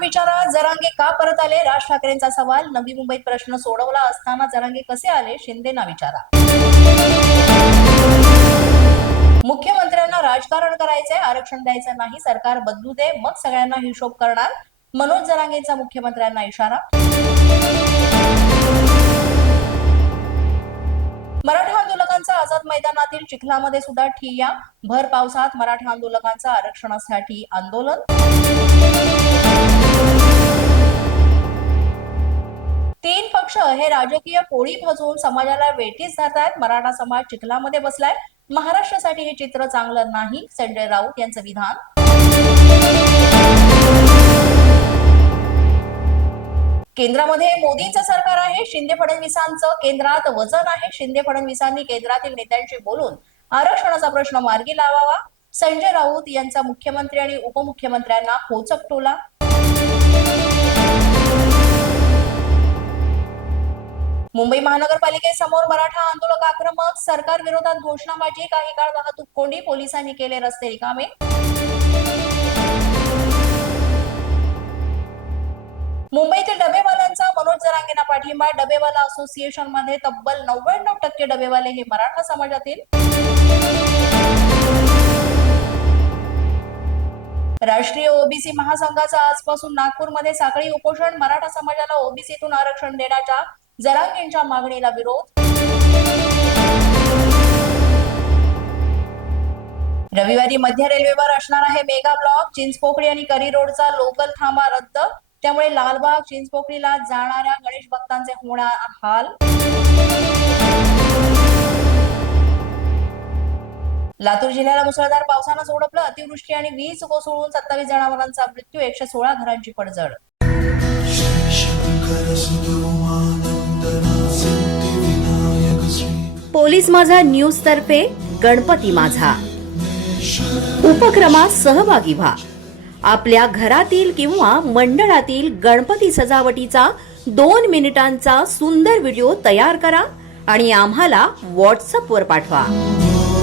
विचारा जरांगे का परत आले? राज ठाकरेंचा सवाल नवी मुंबईत प्रश्न सोडवला असताना जरांगे कसे आले? शिंदेना विचारा. मुख्यमंत्र्यांना राजकारण करायचंय आरक्षण द्यायचं नाही सरकार बदलू दे मग सगळ्यांना हिशोब करणार. मनोज जरांगेंचा मुख्यमंत्र्यांना इशारा. मराठा आंदोलकांचा आझाद मैदानातील चिखलामध्ये सुद्धा ठिय्या. भर पावसात मराठा आंदोलकांचं आरक्षणासाठी आंदोलन. हे राजकीय पोळी भाजून समाजाला वेठीस धरतायत. मराठा समाज चिखलामध्ये बसलाय. महाराष्ट्रासाठी हे चित्र चांगलं नाही संजय राऊत यांचं विधान. केंद्रामध्ये मोदींचं सरकार आहे शिंदे फडणवीसांचं केंद्रात वजन आहे. शिंदे फडणवीसांनी केंद्रातील नेत्यांशी बोलून आरक्षणाचा प्रश्न मार्गी लावावा. संजय राऊत यांचा मुख्यमंत्री आणि उपमुख्यमंत्र्यांना खोचक टोला. मुंबई महानगरपालिकेसमोर मराठा आंदोलक आक्रमक सरकार विरोधात घोषणाबाजी काही काळ वाहतूक कोंडी पोलिसांनी केले रस्ते रिकामे. मुंबईतील डबेवाल्यांचा मनोज जरांगेंना पाठिंबा डबेवाला असोसिएशनमध्ये तब्बल नव्याण्णव टक्के डबेवाले हे मराठा समाजातील. राष्ट्रीय ओबीसी महासंघाचा आजपासून नागपूरमध्ये साखळी उपोषण मराठा समाजाला ओबीसीतून आरक्षण देण्याच्या जरांगेंच्या मागणीला विरोध. रविवारी मध्य रेल्वेवर असणार आहे मेगा ब्लॉक. चिंचपोकळी आणि करी रोडचा लोकल थांबा रद्द. त्यामुळे लालबाग चिंचपोकळीला जाणाऱ्या गणेश भक्तांचे होणार हाल. लातूर जिल्ह्याला मुसळधार पावसानं झोडपलं अतिवृष्टी आणि वीज कोसळून सत्तावीस जनावरांचा मृत्यू एकशे सोळा घरांची पडझड. पोलीस माझा न्यूज तर्फे गणपती माझा. उपक्रमात सहभागी व्हा. आपल्या घरातील किंवा मंडळातील गणपती सजावटीचा दोन मिनिटांचा सुंदर व्हिडिओ तयार करा आणि आम्हाला व्हॉट्सअपवर पाठवा.